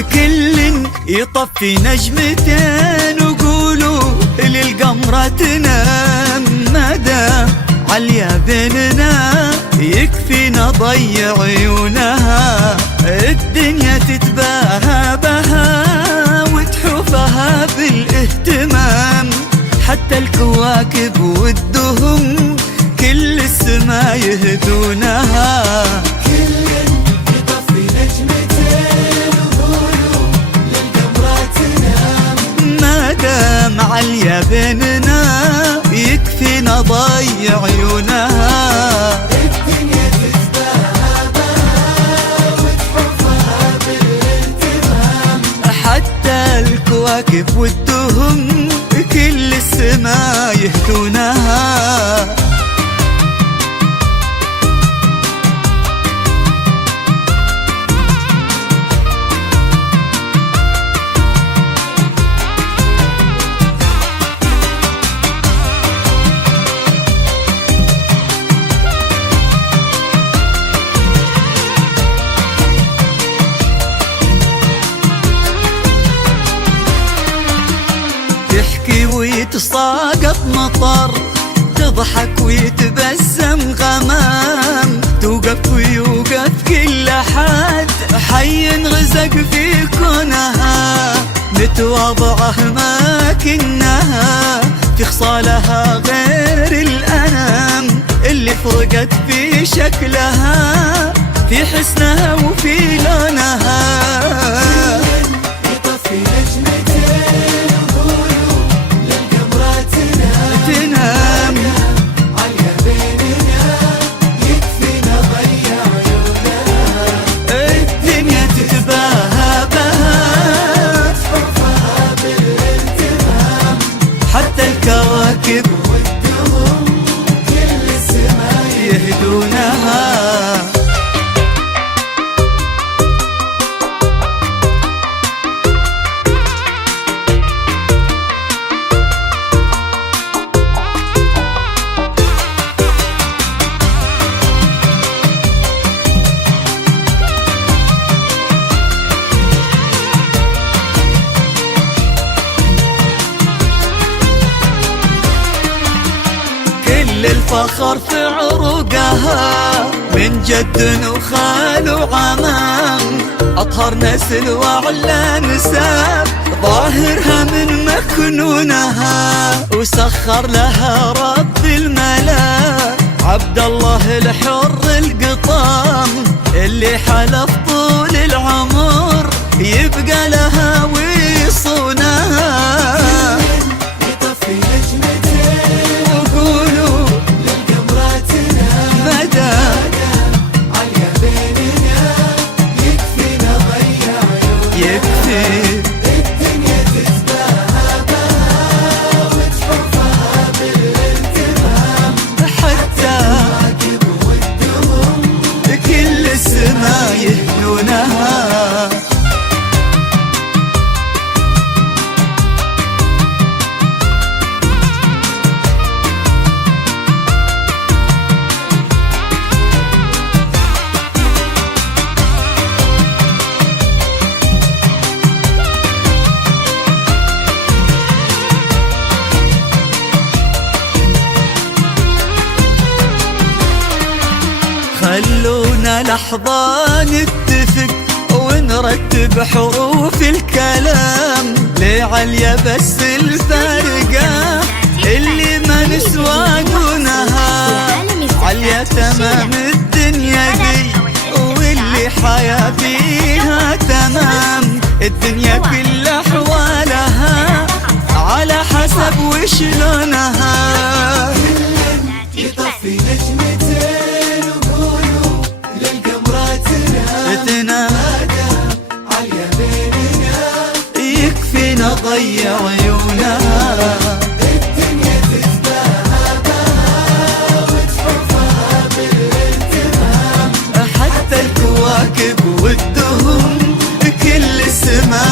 كل يطفي نجمتين وقولوا للقمرة تنام، مدام عليا بيننا يكفينا ضيع عيونها. الدنيا تتباهى بها وتحوفها بالاهتمام، حتى الكواكب والدهم كل السما يهدونها. كل يطفي نجمتين وقولوا للقمرة تنام، مادام عليا بيننا يكفينا ضيع عيونها. الدنيا تتباهى بها وتحوفها بالاهتمام، حتى الكواكب والدهم كل السما يهدونها. تحكي ويتساقط مطر، تضحك ويتبسم غمام، توقف ويوقف كل حد حي رزق في كونها. متواضعة ما كنها في خصالها غير الأنام، اللي فرقت في شكلها في حسنها وفي لونها. يطفي نجمتين وقولوا للقمرة تنام، عليا بيننا يكفينا ضيع عيونها. الدنيا تتباهى بها تحوفها بالاهتمام، حتى الكواكب والدهم كل السما يهدونها. كل الفخر في عروقها من جد وخال وعمام، أطهر نسل وأعلى نساب ظاهرها من مكنونها. وسخر لها رب الملا عبد الله الحر القطام، اللي حلف طول العمر يبقى لها ويصونها. يطفي نجمتين وقولوا للقمرة تنام، مدام عليا بيننا يكفينا ضيع عيونها. يكفي الدنيا تتباهى بها وتحوفها بالاهتمام، حتى الكواكب والدهم كل السما يهنونها. خلونا لحظة نتفق ونرتب حروف الكلام، ليه عليا بس الفارقة اللي ما نسوى دونها. عليا تمام الدنيا دي واللي حياة فيها تمام، الدنيا كل أحوالها على حسب وشلونها. يطفي نجمتين وقولوا للقمرة تنام، عليا بيننا يكفينا ضيع عيونها. الدنيا تتباهى بها وتحوفها بالاهتمام، حتى الكواكب والدهم كل السما